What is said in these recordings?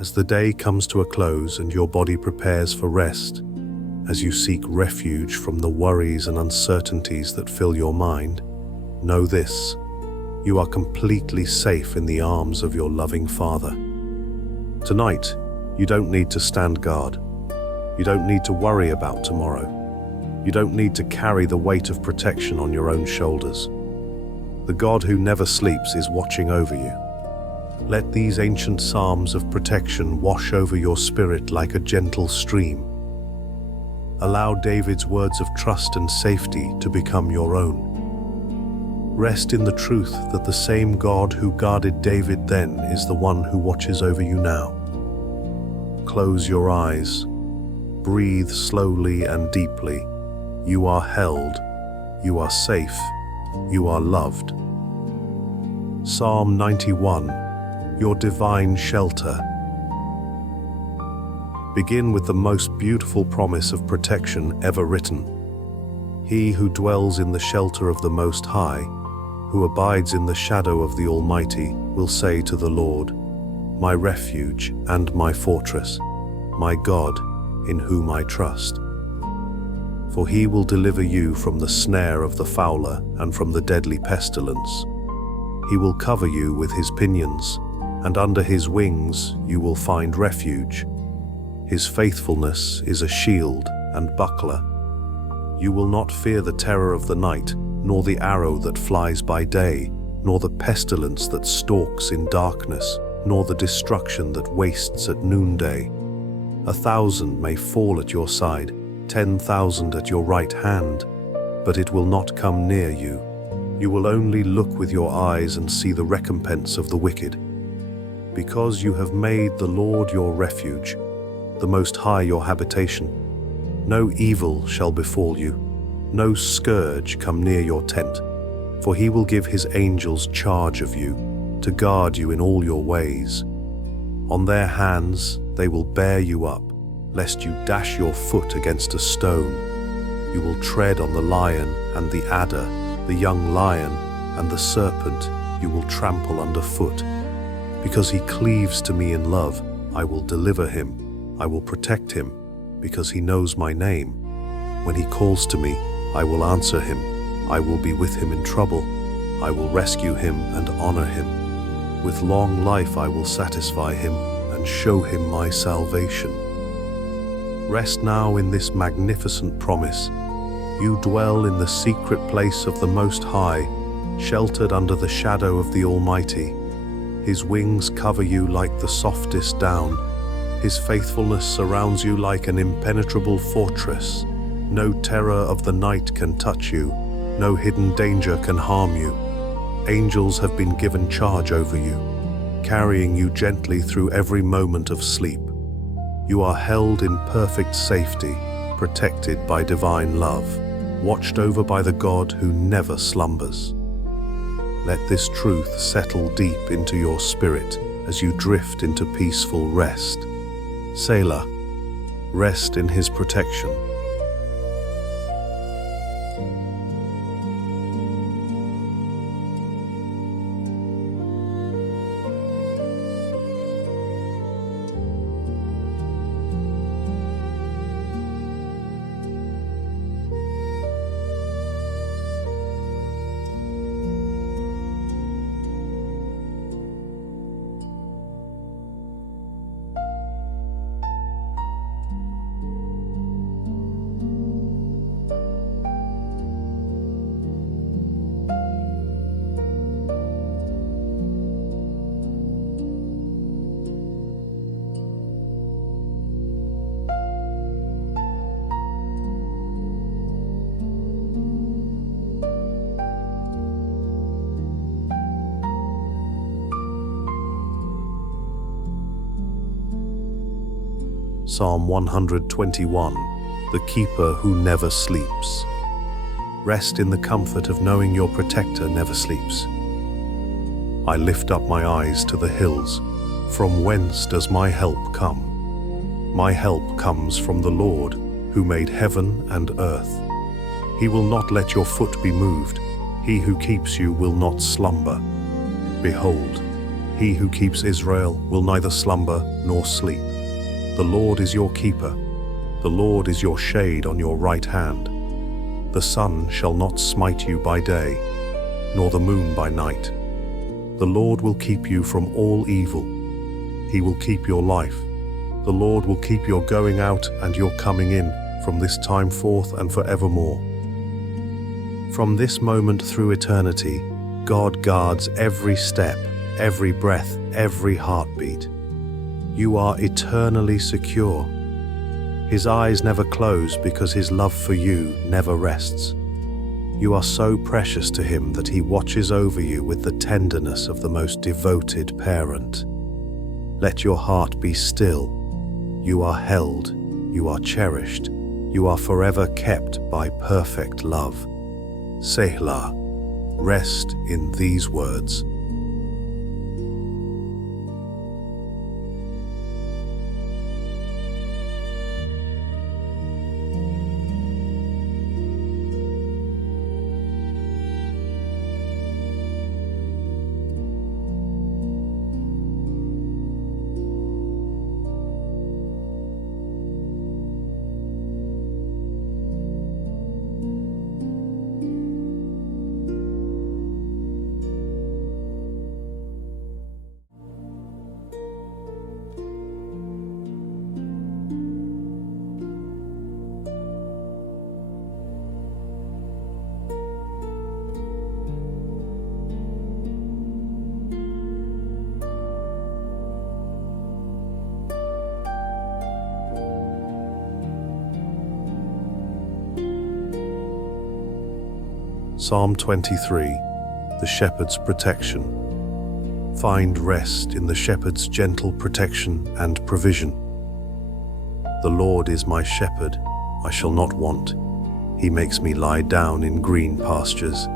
As the day comes to a close and your body prepares for rest, as you seek refuge from the worries and uncertainties that fill your mind, know this: you are completely safe in the arms of your loving Father. Tonight, you don't need to stand guard. You don't need to worry about tomorrow. You don't need to carry the weight of protection on your own shoulders. The God who never sleeps is watching over you. Let these ancient psalms of protection wash over your spirit like a gentle stream. Allow David's words of trust and safety to become your own. Rest in the truth that the same God who guarded David then is the one who watches over you now. Close your eyes. Breathe slowly and deeply. You are held. You are safe. You are loved. Psalm 91, your divine shelter. Begin with the most beautiful promise of protection ever written. He who dwells in the shelter of the Most High, who abides in the shadow of the Almighty, will say to the Lord, my refuge and my fortress, my God, in whom I trust. For he will deliver you from the snare of the fowler and from the deadly pestilence. He will cover you with his pinions, and under his wings you will find refuge. His faithfulness is a shield and buckler. You will not fear the terror of the night, nor the arrow that flies by day, nor the pestilence that stalks in darkness, nor the destruction that wastes at noonday. 1,000 may fall at your side, 10,000 at your right hand, but it will not come near you. You will only look with your eyes and see the recompense of the wicked. Because you have made the Lord your refuge, the Most High your habitation, no evil shall befall you, no scourge come near your tent, for he will give his angels charge of you, to guard you in all your ways. On their hands they will bear you up, lest you dash your foot against a stone. You will tread on the lion and the adder, the young lion and the serpent you will trample underfoot. Because he cleaves to me in love, I will deliver him. I will protect him, because he knows my name. When he calls to me, I will answer him. I will be with him in trouble. I will rescue him and honor him. With long life I will satisfy him and show him my salvation. Rest now in this magnificent promise. You dwell in the secret place of the Most High, sheltered under the shadow of the Almighty. His wings cover you like the softest down. His faithfulness surrounds you like an impenetrable fortress. No terror of the night can touch you. No hidden danger can harm you. Angels have been given charge over you, carrying you gently through every moment of sleep. You are held in perfect safety, protected by divine love, watched over by the God who never slumbers. Let this truth settle deep into your spirit as you drift into peaceful rest. Selah, rest in his protection. Psalm 121, the keeper who never sleeps. Rest in the comfort of knowing your protector never sleeps. I lift up my eyes to the hills. From whence does my help come? My help comes from the Lord, who made heaven and earth. He will not let your foot be moved. He who keeps you will not slumber. Behold, He who keeps Israel will neither slumber nor sleep. The Lord is your keeper. The Lord is your shade on your right hand. The sun shall not smite you by day, nor the moon by night. The Lord will keep you from all evil. He will keep your life. The Lord will keep your going out and your coming in from this time forth and forevermore. From this moment through eternity, God guards every step, every breath, every heartbeat. You are eternally secure. His eyes never close because his love for you never rests. You are so precious to him that he watches over you with the tenderness of the most devoted parent. Let your heart be still. You are held, you are cherished, you are forever kept by perfect love. Selah, rest in these words. Psalm 23, the shepherd's protection. Find rest in the shepherd's gentle protection and provision. The Lord is my shepherd, I shall not want. He makes me lie down in green pastures.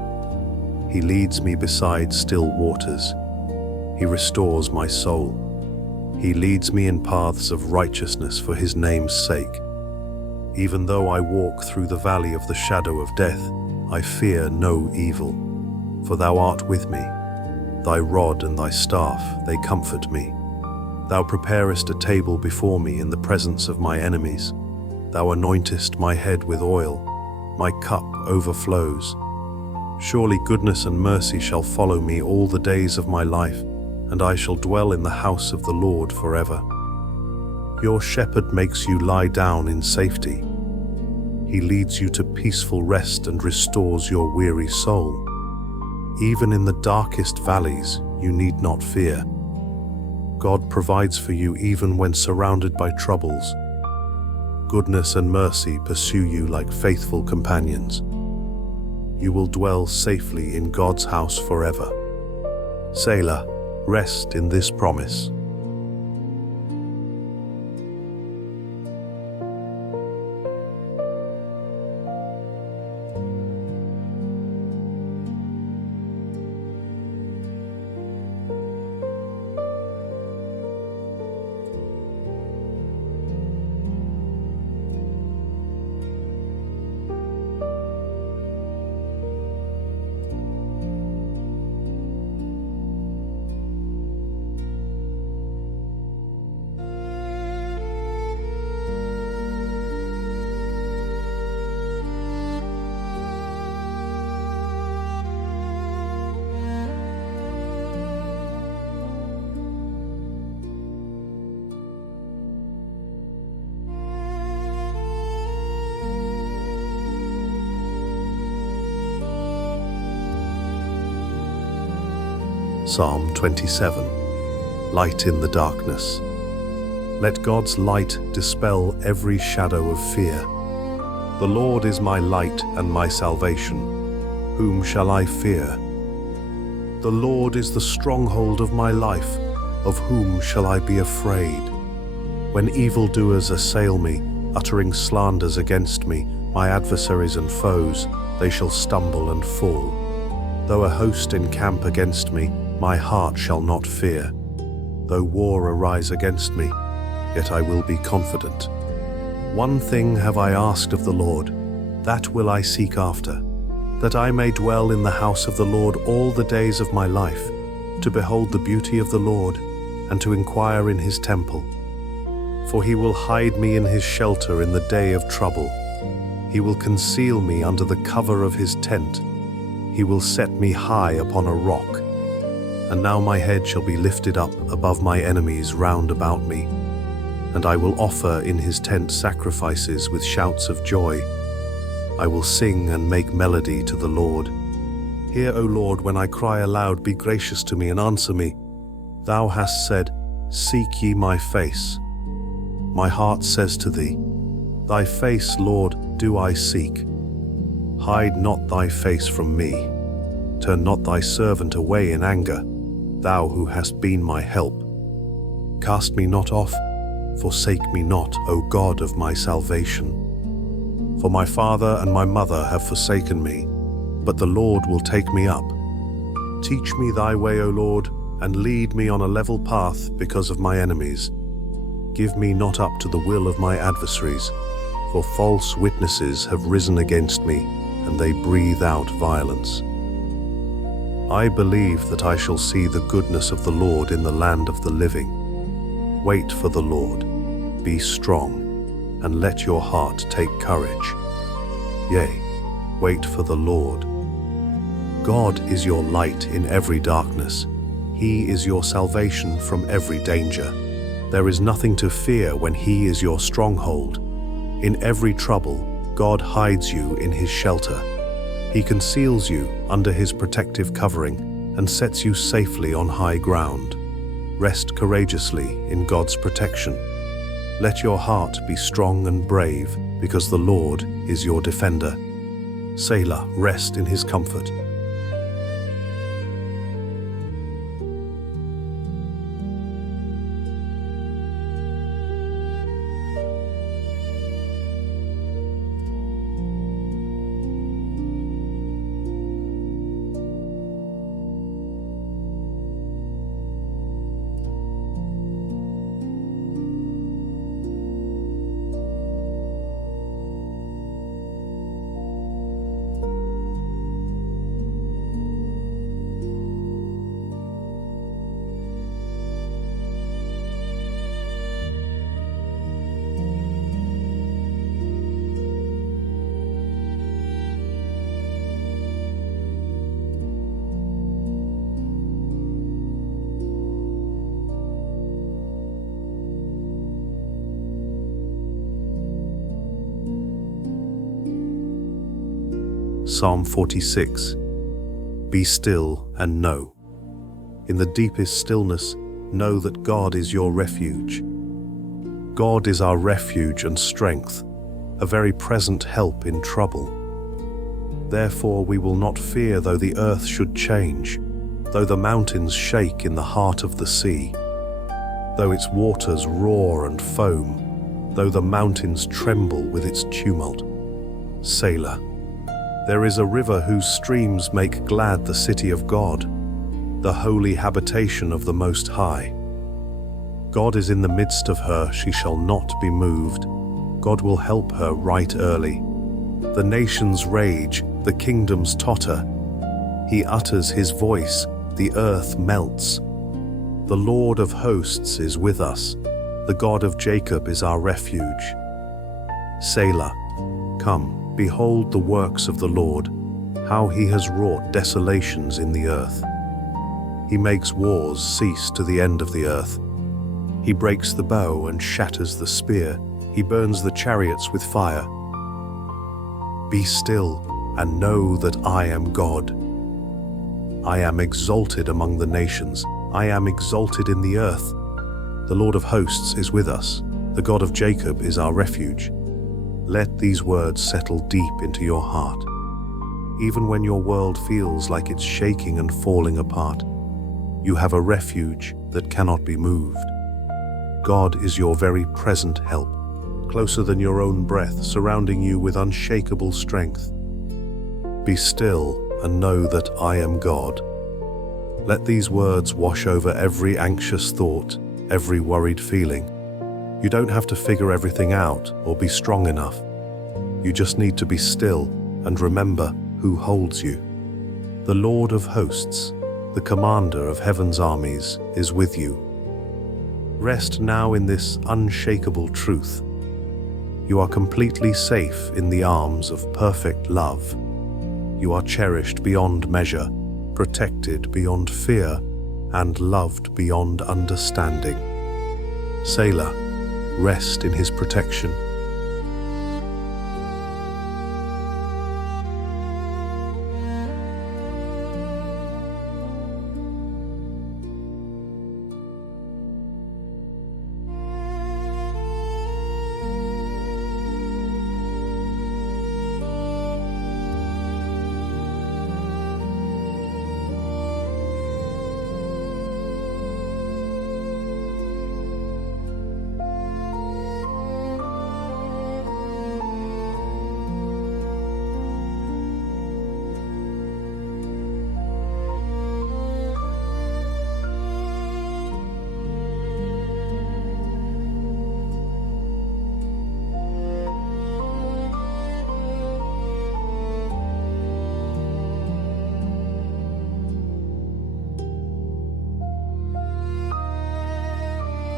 He leads me beside still waters. He restores my soul. He leads me in paths of righteousness for his name's sake. Even though I walk through the valley of the shadow of death, I fear no evil, for thou art with me. Thy rod and thy staff, they comfort me. Thou preparest a table before me in the presence of my enemies. Thou anointest my head with oil, my cup overflows. Surely goodness and mercy shall follow me all the days of my life, and I shall dwell in the house of the Lord forever. Your shepherd makes you lie down in safety. He leads you to peaceful rest and restores your weary soul. Even in the darkest valleys, you need not fear. God provides for you even when surrounded by troubles. Goodness and mercy pursue you like faithful companions. You will dwell safely in God's house forever. Selah, rest in this promise. Psalm 27, light in the darkness. Let God's light dispel every shadow of fear. The Lord is my light and my salvation. Whom shall I fear? The Lord is the stronghold of my life. Of whom shall I be afraid? When evildoers assail me, uttering slanders against me, my adversaries and foes, they shall stumble and fall. Though a host encamp against me, my heart shall not fear. Though war arise against me, yet I will be confident. One thing have I asked of the Lord, that will I seek after, that I may dwell in the house of the Lord all the days of my life, to behold the beauty of the Lord, and to inquire in his temple. For he will hide me in his shelter in the day of trouble. He will conceal me under the cover of his tent. He will set me high upon a rock. And now my head shall be lifted up above my enemies round about me. And I will offer in his tent sacrifices with shouts of joy. I will sing and make melody to the Lord. Hear, O Lord, when I cry aloud, be gracious to me and answer me. Thou hast said, Seek ye my face. My heart says to thee, Thy face, Lord, do I seek. Hide not thy face from me. Turn not thy servant away in anger, thou who hast been my help. Cast me not off, forsake me not, O God of my salvation. For my father and my mother have forsaken me, but the Lord will take me up. Teach me thy way, O Lord, and lead me on a level path because of my enemies. Give me not up to the will of my adversaries, for false witnesses have risen against me, and they breathe out violence. I believe that I shall see the goodness of the Lord in the land of the living. Wait for the Lord, be strong, and let your heart take courage. Yea, wait for the Lord. God is your light in every darkness. He is your salvation from every danger. There is nothing to fear when he is your stronghold. In every trouble, God hides you in his shelter. He conceals you under his protective covering and sets you safely on high ground. Rest courageously in God's protection. Let your heart be strong and brave, because the Lord is your defender. Selah, rest in his comfort. Psalm 46. Be still and know. In the deepest stillness, know that God is your refuge. God is our refuge and strength, a very present help in trouble. Therefore we will not fear though the earth should change, though the mountains shake in the heart of the sea, though its waters roar and foam, though the mountains tremble with its tumult. Selah. There is a river whose streams make glad the city of God, the holy habitation of the Most High. God is in the midst of her, she shall not be moved. God will help her right early. The nations rage, the kingdoms totter. He utters his voice, the earth melts. The Lord of hosts is with us. The God of Jacob is our refuge. Selah. Come. Behold the works of the Lord, how he has wrought desolations in the earth. He makes wars cease to the end of the earth. He breaks the bow and shatters the spear. He burns the chariots with fire. Be still and know that I am God. I am exalted among the nations. I am exalted in the earth. The Lord of hosts is with us. The God of Jacob is our refuge. Let these words settle deep into your heart. Even when your world feels like it's shaking and falling apart, you have a refuge that cannot be moved. God is your very present help, closer than your own breath, surrounding you with unshakable strength. Be still and know that I am God. Let these words wash over every anxious thought, every worried feeling. You don't have to figure everything out or be strong enough. You just need to be still and remember who holds you. The Lord of hosts, the commander of heaven's armies, is with you. Rest now in this unshakable truth. You are completely safe in the arms of perfect love. You are cherished beyond measure, protected beyond fear, and loved beyond understanding. Selah, rest in his protection.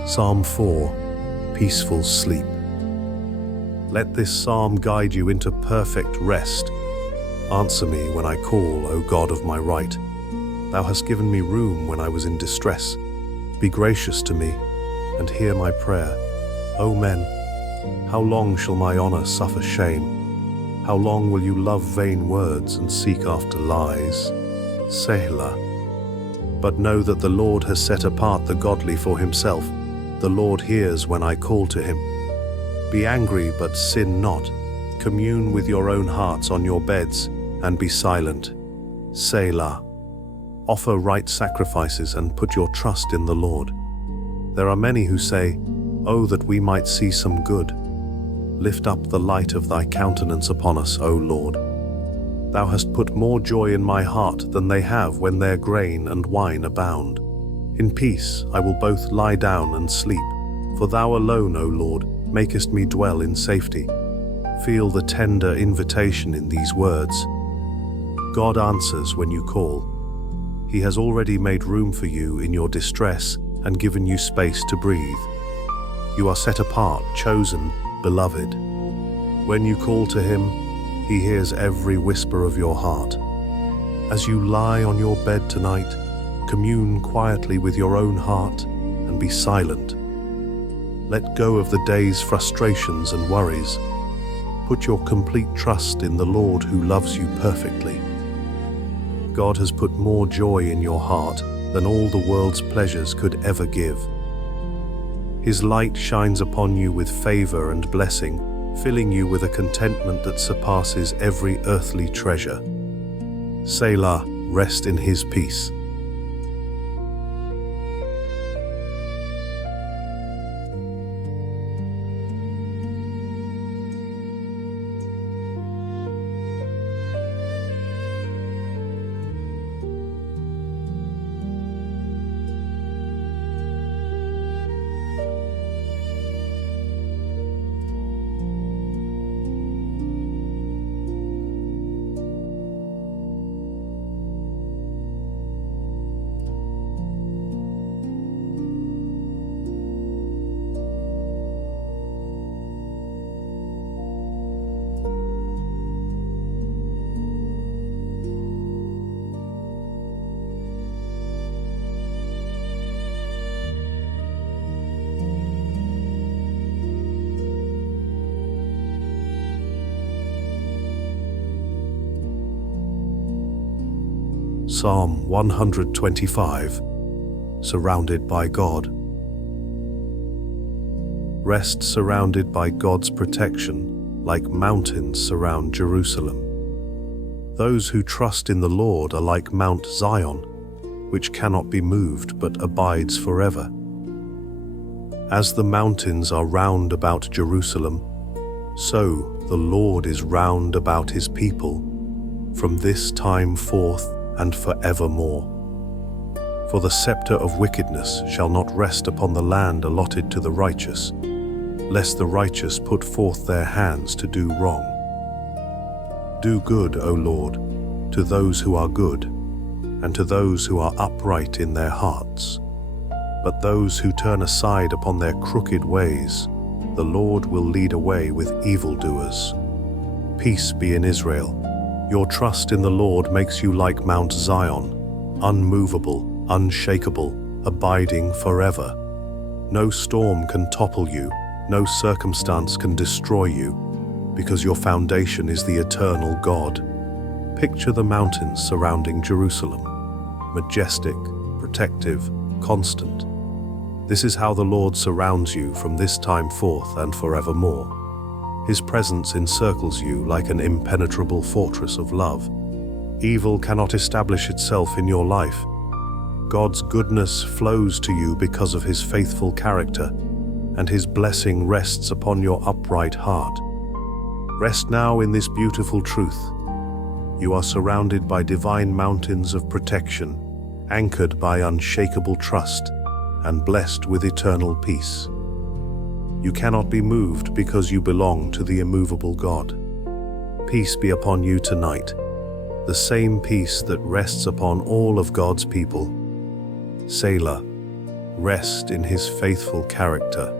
Psalm 4, Peaceful Sleep. Let this psalm guide you into perfect rest. Answer me when I call, O God of my right. Thou hast given me room when I was in distress. Be gracious to me, and hear my prayer. O men, how long shall my honor suffer shame? How long will you love vain words and seek after lies? Selah. But know that the Lord has set apart the godly for himself. The Lord hears when I call to him. Be angry, but sin not. Commune with your own hearts on your beds, and be silent. Selah. Offer right sacrifices and put your trust in the Lord. There are many who say, "Oh, that we might see some good." Lift up the light of thy countenance upon us, O Lord. Thou hast put more joy in my heart than they have when their grain and wine abound. In peace I will both lie down and sleep, for thou alone, O Lord, makest me dwell in safety. Feel the tender invitation in these words. God answers when you call. He has already made room for you in your distress and given you space to breathe. You are set apart, chosen, beloved. When you call to him, he hears every whisper of your heart. As you lie on your bed tonight, commune quietly with your own heart and be silent. Let go of the day's frustrations and worries. Put your complete trust in the Lord who loves you perfectly. God has put more joy in your heart than all the world's pleasures could ever give. His light shines upon you with favor and blessing, filling you with a contentment that surpasses every earthly treasure. Selah, rest in his peace. Psalm 125, Surrounded by God. Rest surrounded by God's protection, like mountains surround Jerusalem. Those who trust in the Lord are like Mount Zion, which cannot be moved but abides forever. As the mountains are round about Jerusalem, so the Lord is round about his people, from this time forth and forevermore. For the scepter of wickedness shall not rest upon the land allotted to the righteous, lest the righteous put forth their hands to do wrong. Do good, O Lord, to those who are good, and to those who are upright in their hearts. But those who turn aside upon their crooked ways, the Lord will lead away with evildoers. Peace be in Israel. Your trust in the Lord makes you like Mount Zion, unmovable, unshakable, abiding forever. No storm can topple you, no circumstance can destroy you, because your foundation is the eternal God. Picture the mountains surrounding Jerusalem, majestic, protective, constant. This is how the Lord surrounds you from this time forth and forevermore. His presence encircles you like an impenetrable fortress of love. Evil cannot establish itself in your life. God's goodness flows to you because of His faithful character, and His blessing rests upon your upright heart. Rest now in this beautiful truth. You are surrounded by divine mountains of protection, anchored by unshakable trust, and blessed with eternal peace. You cannot be moved because you belong to the immovable God. Peace be upon you tonight, the same peace that rests upon all of God's people. Selah, rest in His faithful character.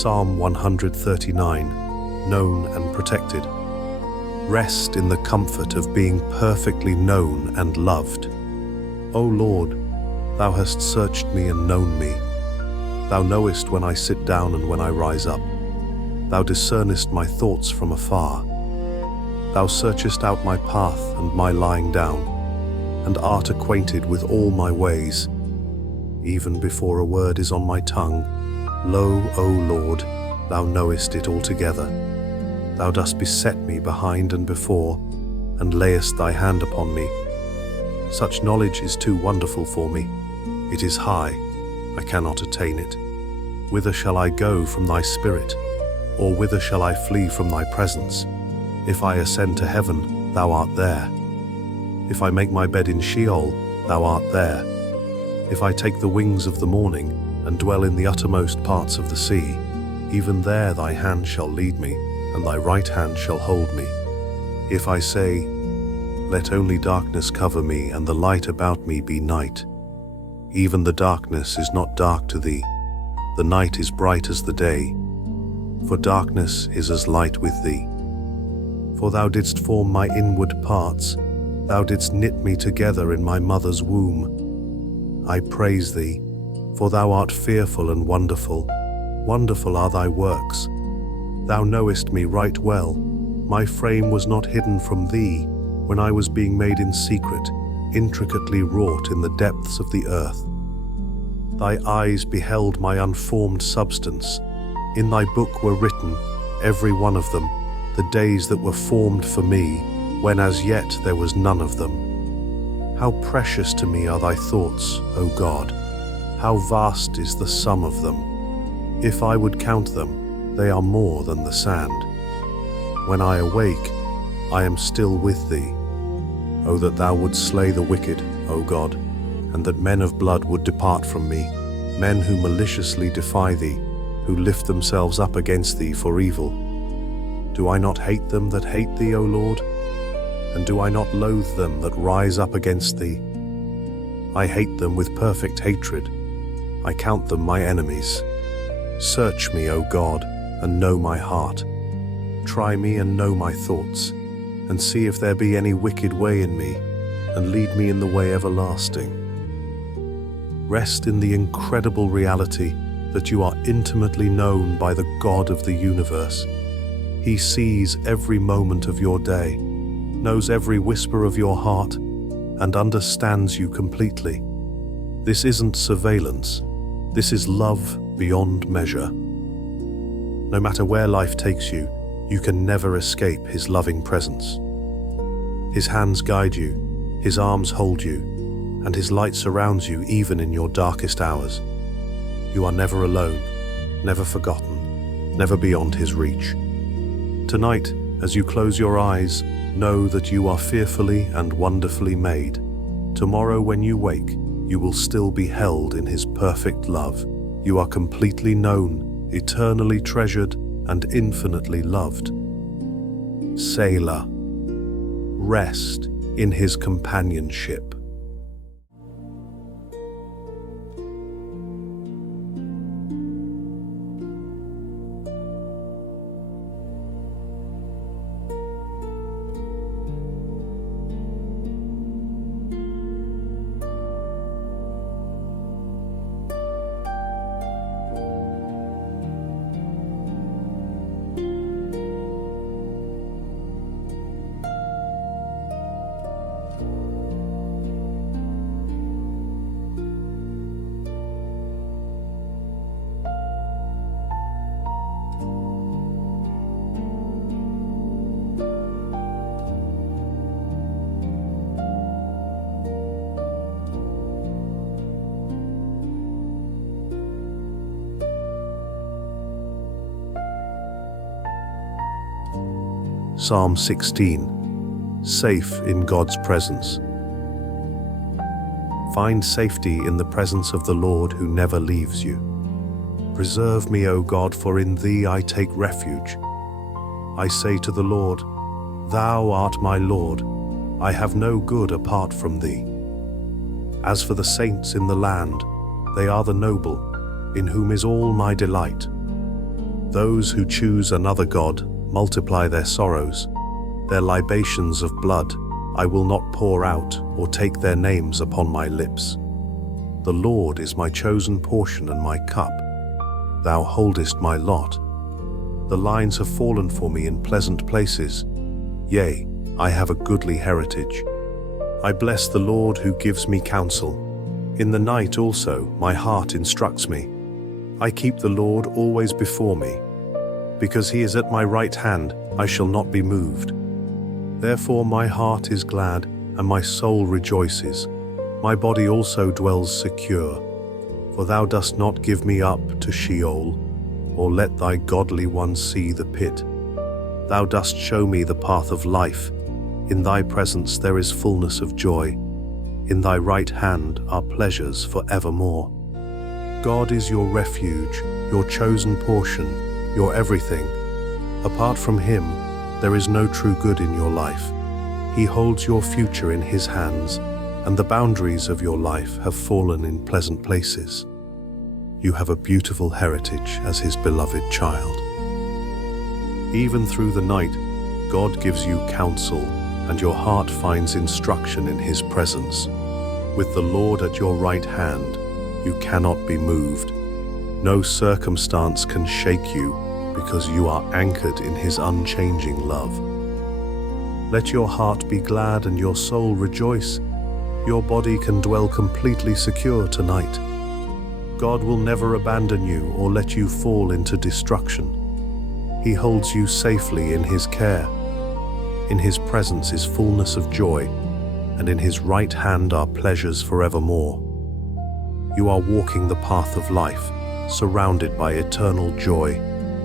Psalm 139, known and protected. Rest in the comfort of being perfectly known and loved. O Lord, Thou hast searched me and known me. Thou knowest when I sit down and when I rise up. Thou discernest my thoughts from afar. Thou searchest out my path and my lying down, and art acquainted with all my ways. Even before a word is on my tongue, lo, O Lord, Thou knowest it altogether. Thou dost beset me behind and before, and layest Thy hand upon me. Such knowledge is too wonderful for me. It is high, I cannot attain it. Whither shall I go from Thy Spirit? Or whither shall I flee from Thy presence? If I ascend to heaven, Thou art there. If I make my bed in Sheol, Thou art there. If I take the wings of the morning, and dwell in the uttermost parts of the sea, even there Thy hand shall lead me, and Thy right hand shall hold me. If I say, let only darkness cover me, and the light about me be night, even the darkness is not dark to Thee, the night is bright as the day, for darkness is as light with Thee. For Thou didst form my inward parts, Thou didst knit me together in my mother's womb. I praise Thee, for Thou art fearful and wonderful. Wonderful are Thy works. Thou knowest me right well. My frame was not hidden from Thee when I was being made in secret, intricately wrought in the depths of the earth. Thy eyes beheld my unformed substance. In Thy book were written, every one of them, the days that were formed for me, when as yet there was none of them. How precious to me are Thy thoughts, O God! How vast is the sum of them! If I would count them, they are more than the sand. When I awake, I am still with Thee. O that Thou wouldst slay the wicked, O God, and that men of blood would depart from me, men who maliciously defy Thee, who lift themselves up against Thee for evil. Do I not hate them that hate Thee, O Lord? And do I not loathe them that rise up against Thee? I hate them with perfect hatred. I count them my enemies. Search me, O God, and know my heart. Try me and know my thoughts, and see if there be any wicked way in me, and lead me in the way everlasting. Rest in the incredible reality that you are intimately known by the God of the universe. He sees every moment of your day, knows every whisper of your heart, and understands you completely. This isn't surveillance. This is love beyond measure. No matter where life takes you, you can never escape His loving presence. His hands guide you, His arms hold you, and His light surrounds you even in your darkest hours. You are never alone, never forgotten, never beyond His reach. Tonight, as you close your eyes, know that you are fearfully and wonderfully made. Tomorrow when you wake, you will still be held in His perfect love. You are completely known, eternally treasured, and infinitely loved. Selah. Rest in His companionship. Psalm 16. Safe in God's presence. Find safety in the presence of the Lord who never leaves you. Preserve me, O God, for in Thee I take refuge. I say to the Lord, Thou art my Lord. I have no good apart from Thee. As for the saints in the land, they are the noble, in whom is all my delight. Those who choose another God multiply their sorrows. Their libations of blood I will not pour out or take their names upon my lips. The Lord is my chosen portion and my cup. Thou holdest my lot. The lines have fallen for me in pleasant places. Yea, I have a goodly heritage. I bless the Lord who gives me counsel. In the night also my heart instructs me. I keep the Lord always before me. Because He is at my right hand, I shall not be moved. Therefore my heart is glad, and my soul rejoices. My body also dwells secure. For Thou dost not give me up to Sheol, or let Thy godly one see the pit. Thou dost show me the path of life. In Thy presence there is fullness of joy. In Thy right hand are pleasures for evermore. God is your refuge, your chosen portion, your everything. Apart from Him, there is no true good in your life. He holds your future in His hands, and the boundaries of your life have fallen in pleasant places. You have a beautiful heritage as His beloved child. Even through the night, God gives you counsel, and your heart finds instruction in His presence. With the Lord at your right hand, you cannot be moved. No circumstance can shake you, because you are anchored in His unchanging love. Let your heart be glad and your soul rejoice. Your body can dwell completely secure tonight. God will never abandon you or let you fall into destruction. He holds you safely in His care. In His presence is fullness of joy, and in His right hand are pleasures forevermore. You are walking the path of life, surrounded by eternal joy,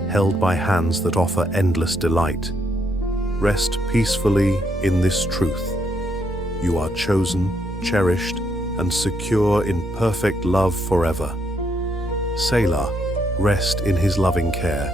held by hands that offer endless delight. Rest peacefully in this truth. You are chosen, cherished, and secure in perfect love forever. Selah, rest in His loving care.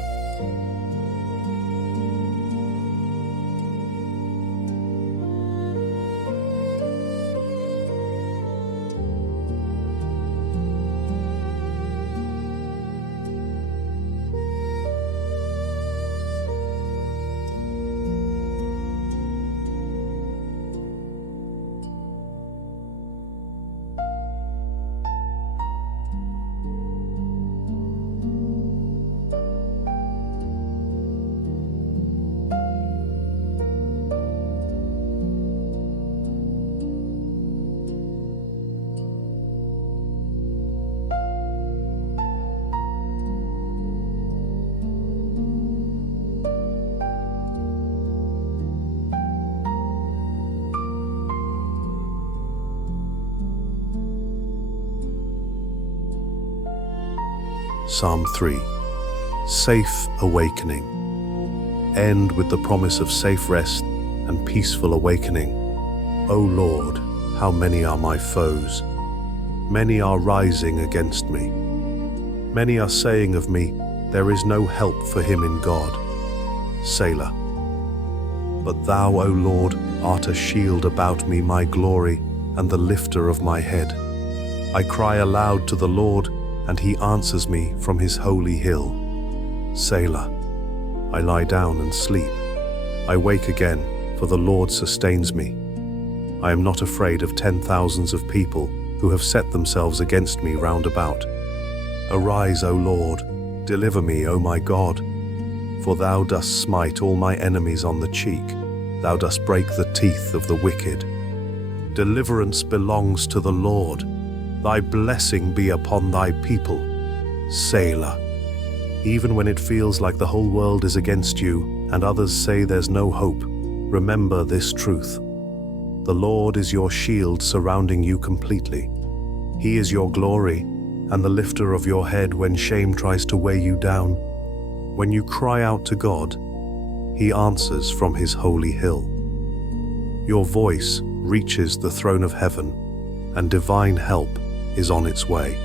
Psalm 3. Safe awakening. End with the promise of safe rest and peaceful awakening. O Lord, how many are my foes? Many are rising against me. Many are saying of me, there is no help for him in God. Selah. But thou, O Lord, art a shield about me, my glory, and the lifter of my head. I cry aloud to the Lord, and he answers me from his holy hill. Selah. I lie down and sleep. I wake again, for the Lord sustains me. I am not afraid of 10,000s of people who have set themselves against me round about. Arise, O Lord, deliver me, O my God. For thou dost smite all my enemies on the cheek. Thou dost break the teeth of the wicked. Deliverance belongs to the Lord. Thy blessing be upon thy people. Selah. Even when it feels like the whole world is against you and others say there's no hope, remember this truth. The Lord is your shield surrounding you completely. He is your glory and the lifter of your head when shame tries to weigh you down. When you cry out to God, he answers from his holy hill. Your voice reaches the throne of heaven, and divine help is on its way.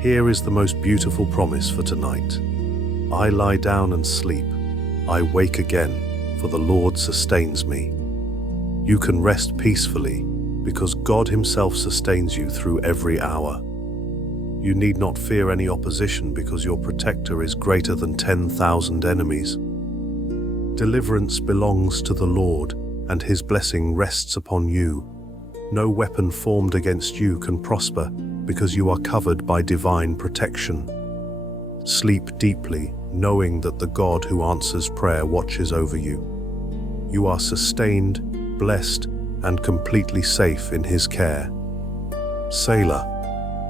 Here is the most beautiful promise for tonight. I lie down and sleep. I wake again, for the Lord sustains me. You can rest peacefully because God himself sustains you through every hour. You need not fear any opposition because your protector is greater than 10,000 enemies. Deliverance belongs to the Lord, and his blessing rests upon you. No weapon formed against you can prosper because you are covered by divine protection. Sleep deeply, knowing that the God who answers prayer watches over you. You are sustained, blessed, and completely safe in his care. Selah.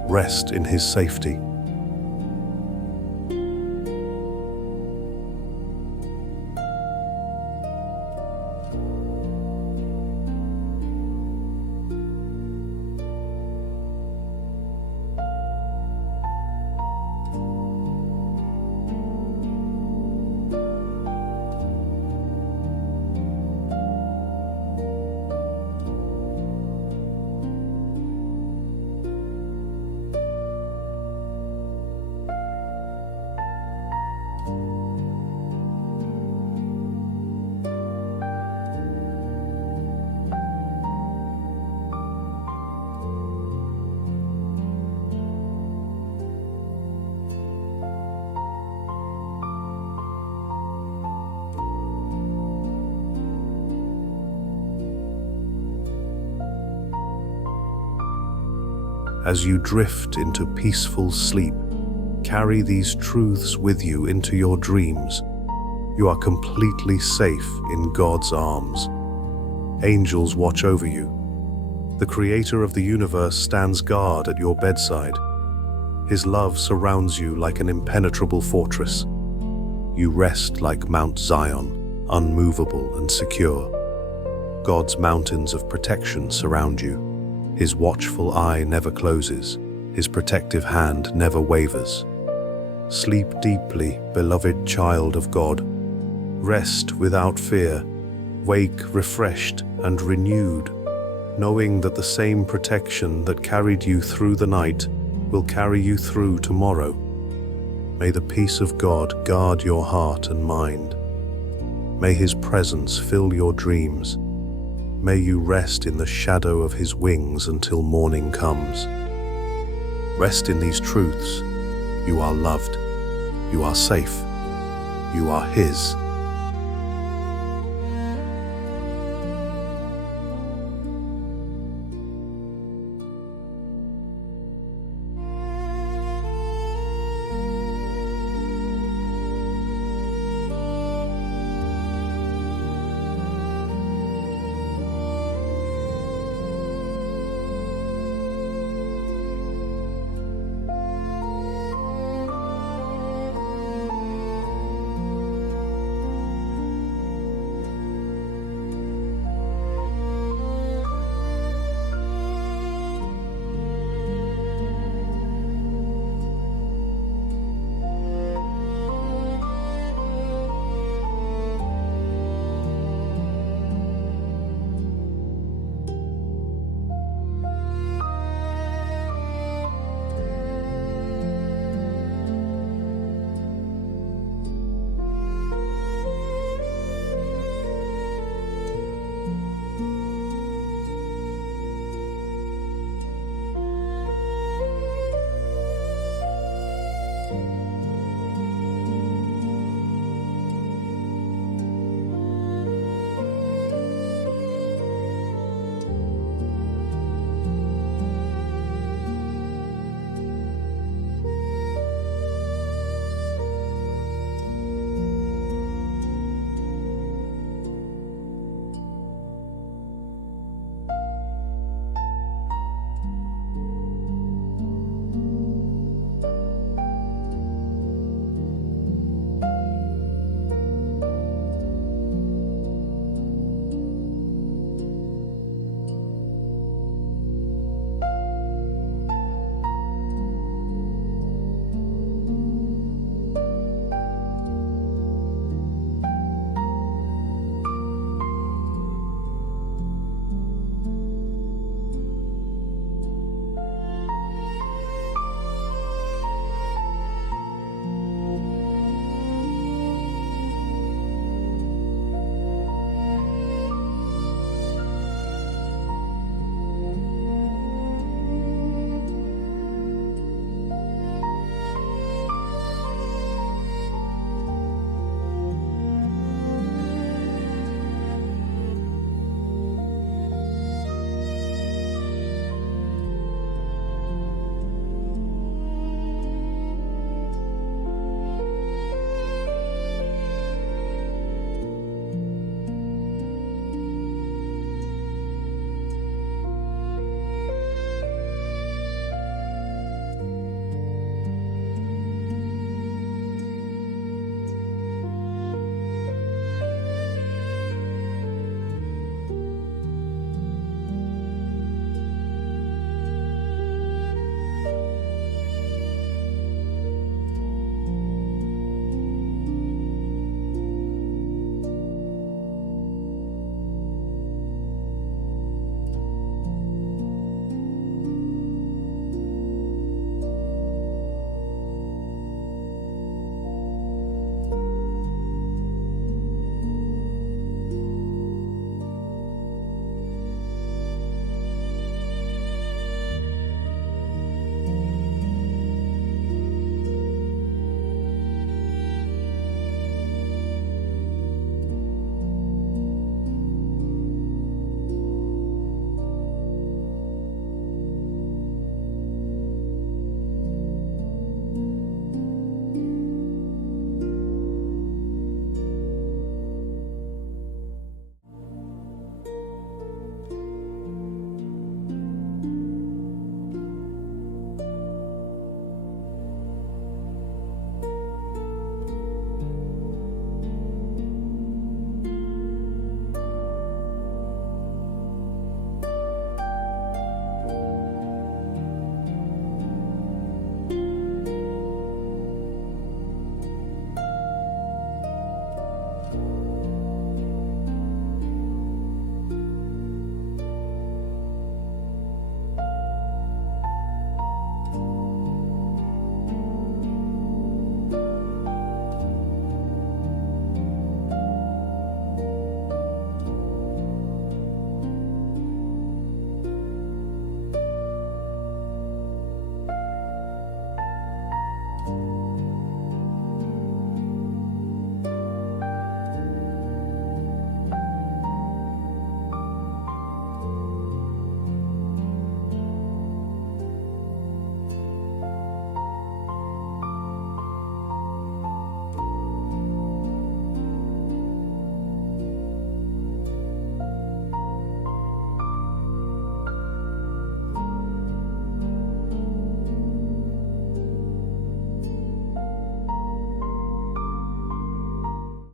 Rest in his safety. As you drift into peaceful sleep, carry these truths with you into your dreams. You are completely safe in God's arms. Angels watch over you. The Creator of the universe stands guard at your bedside. His love surrounds you like an impenetrable fortress. You rest like Mount Zion, unmovable and secure. God's mountains of protection surround you. His watchful eye never closes. His protective hand never wavers. Sleep deeply, beloved child of God. Rest without fear. Wake refreshed and renewed, knowing that the same protection that carried you through the night will carry you through tomorrow. May the peace of God guard your heart and mind. May his presence fill your dreams. May you rest in the shadow of his wings until morning comes. Rest in these truths. You are loved. You are safe. You are his.